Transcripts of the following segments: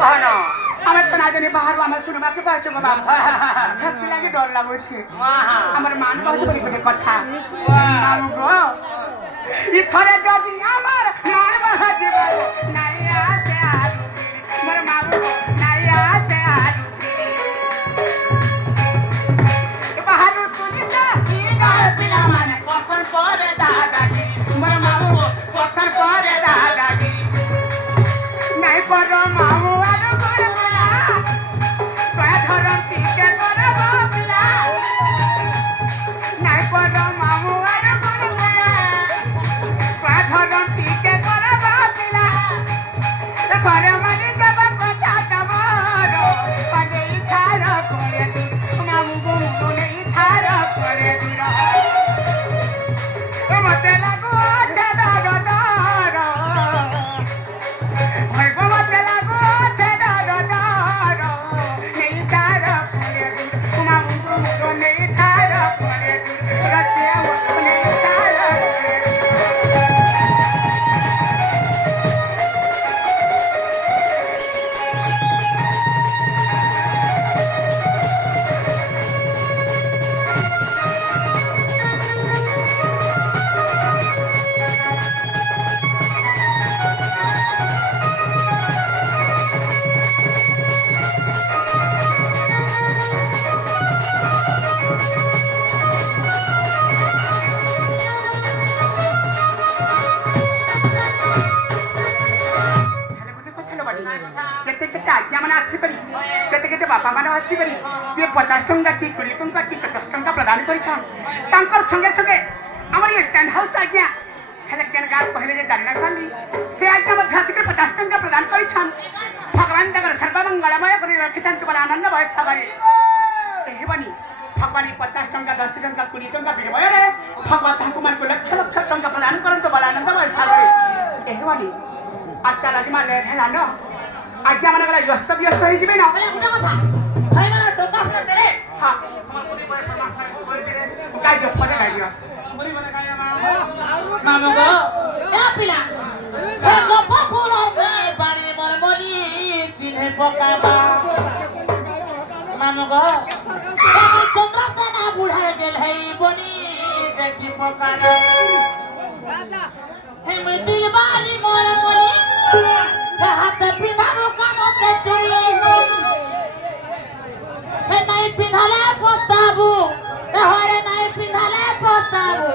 କଣ ଆମେ ତ ନା ଜାଣି ବାହାରୁ ଆମେ ଶୁଣିବାକୁ ପାଇଛୁ ବାବା ସେଥିଲାଗି ଡର ଲାଗୁଛି ଆମର ମାନ ବହୁତ ବୋଲି ଗୋଟେ କଥା ମାମୁ ଗୋ ଇଥରେ ଯଦି ଆମର ମାନ ବାହାରିବ ନାଇଁ ଆସେ ଆରୁ ମୋର ମାମୁ ନାଇଁ ଆସେ ଆରୁ ବାହାରୁ ଶୁଣିଲା କି ଗାଁ ପିଲାମାନେ କখন ପରେ ଦାଦାଗିରି ମୋର ମାମୁ କখন ପରେ ଦାଦାଗିରି ନାଇଁ କର ମାମୁ ଆରୁ କର ପିଲା କୟା ଧରନ୍ତି କେ କରବ ପିଲା ନାଇଁ କର ମାମୁ ଆରୁ କର ପିଲା କୟା ଧରନ୍ତି କେ କରବ ପିଲା ଘର ମାନେ ଜବ କଥା ତମର ମାନେ ଇଚ୍ଛାର করে মামু বন্ধু নেই ছাড় করে দূর মতে লাগু আছে ডর ডর মতে লাগু আছে ডর ডর নেই ছাড় করে দূর মামু বন্ধু নেই ছাড় করে দূর রসিয়া নেই ছাড় করে କେତେ ବାପା ମାନେ ଆସିକରି କିଏ 50 ଟଙ୍କା କିଏ 20 ଟଙ୍କା କିଏ 10 ଟଙ୍କା ପ୍ରଦାନ କରିଛନ୍ ତାଙ୍କର ସଙ୍ଗେ ସଙ୍ଗେ ଆମର ଏ ଟେଣ୍ଟ ହାଉସ୍ ଆଜ୍ଞା ହେଲେ କେନ୍ ଗାଁ କହିଲେ ଯେ ଜାଣିନା ଖାଲି ସେ ଆଜ୍ଞା ମଧ୍ୟ ଆସିକରି 50 ଟଙ୍କା ପ୍ରଦାନ କରିଛନ୍ ଭଗବାନ ତାଙ୍କର ସର୍ବମଙ୍ଗଳମୟ କରି ରଖିଥାନ୍ତୁ ବୋଲି ଆନନ୍ଦ ବୟସରେ କହିବନି ଭଗବାନ 50 ଟଙ୍କା 10 ଟଙ୍କା 20 ଟଙ୍କା ବିନିମୟରେ ଭଗବାନ ତାଙ୍କୁ ମାନଙ୍କୁ ଲକ୍ଷ ଲକ୍ଷ ଟଙ୍କା ପ୍ରଦାନ କରନ୍ତୁ ବୋଲି ଆନନ୍ଦ ବୟସରେ କହିବନି ଆଚ୍ଛା ଲାଗିମା ଲେଟ୍ ହେଲା ନ ଆଜ୍ଞା ମାନେ ଗଲା ବ୍ୟସ୍ତ ବ୍ୟସ୍ତ ହେଇଯିବେ ନା ଗୋଟେ କଥା ଭାଇମାନେ ଟଙ୍କା ଫଟା ଦେଲେ ହଁ କାଇ ଜପଦେ ଲାଗିବ ମାମୁ ଗୋ ଏ ପିଲା ଏ ଗପ ପୁର ପାଣି ମର ମରି ଚିହ୍ନେ ପକାବା ମାମୁ ଗୋ ଏ ଚନ୍ଦ୍ରସେନା ବୁଢା ଗେଲ ହେଇ বনি দেখি পকানা এমতি বাড়ি মর মরি হাতে পিন্ধানো কামতে চুড়ি হে নাই পিন্ধালে পতাবু হরে নাই পিন্ধালে পতাবু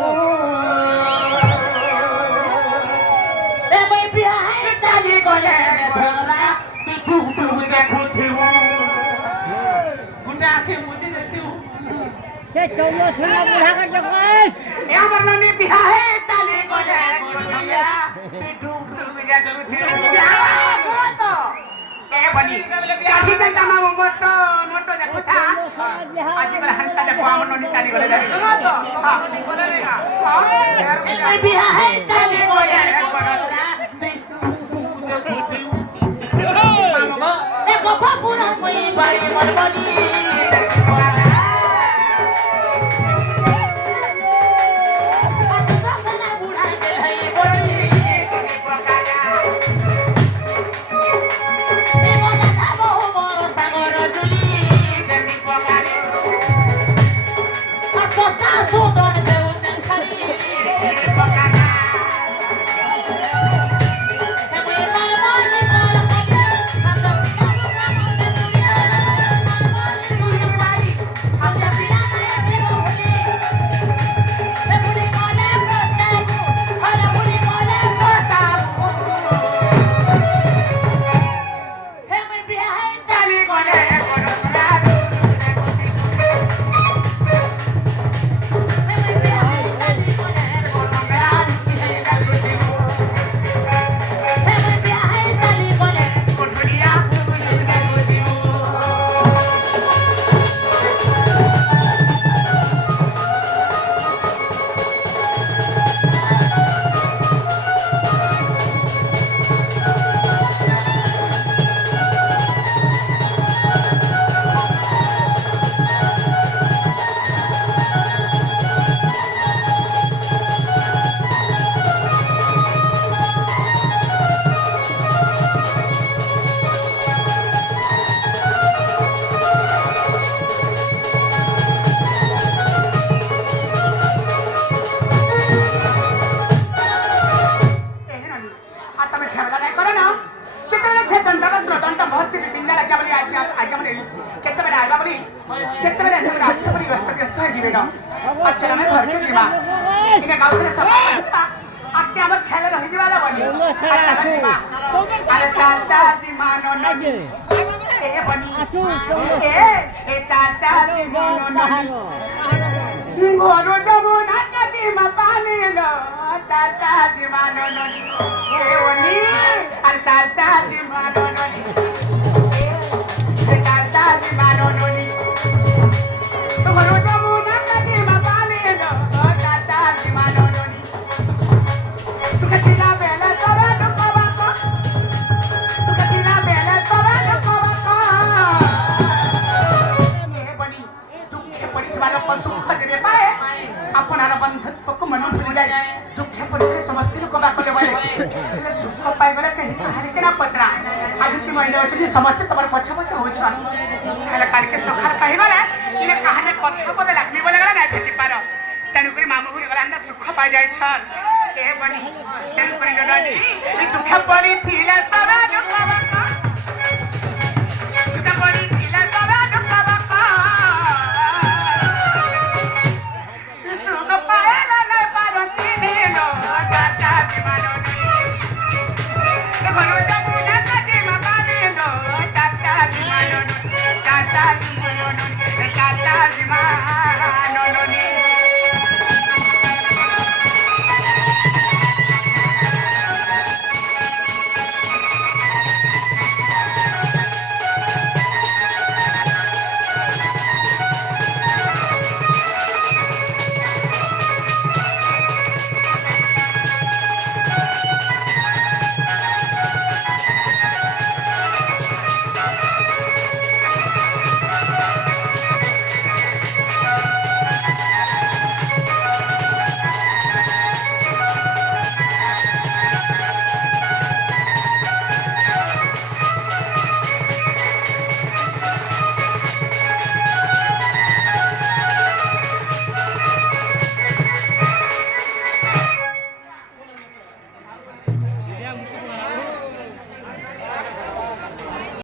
এ বই বিয়া হে চালি গলে ধরা তুই টুক টুক দেখুথিব গুটা আখে মুদি দেখিব সে চৌলো ছিল বুড়া কা জগাই এ আমার নানি বিয়া হে চালি গলে ধরা তুই টুক টুক দেখুথিব बनी काठी के कामा मोटो मोटो देखो था आज कल हंता देखो हमन नी चाली गले सुनो तो हां बोले रे हां ए बिहा है चाली गले बड़रा मामा ए गपा पूरा कोई बारी मरबनी तो बहुत से बिंदा लगा बोली आज बोली कितने बजे आएगा बोली कितने बजे ऐसे बना आज बोली व्यस्त है जीवेगा अच्छा मैं घर के जीवा इन्हें गाँव से सब आज के हमारे खेले रही वाला बनी अरे चाचा जी मानो नहीं ए बनी ए चाचा जी मानो नहीं घोरो जमुना नदी में पानी लो चाचा जी मानो नहीं ए बनी अरे चाचा जी मानो नहीं ए चाचा जी मानो नहीं घोरो जमुना नदी में पानी लो चाचा जी मानो नहीं तू कतिला बेला तोरा दुखवा को तू कतिला बेला तोरा दुखवा को ए बनी दुखे पड़ी वाला पशु खजरे पाए अपनार बंधुत्व को मन भूल जाए दुखे पड़ी समस्त लोग बात देवे दुख पाए गले कहीं कहानी के ना पचरा आज ती महीने अछि समस्त तमर पछ पछ होछ हेला काल के सखार कहि वाला इने कहानी पछ पछ लागनी बोले गला ना भेटी पारो तेनु करी मामू हुई गला ना सुख पाई जाय छ ए बनी तेनु करी जडा दुख पड़ी थिला तबा दुख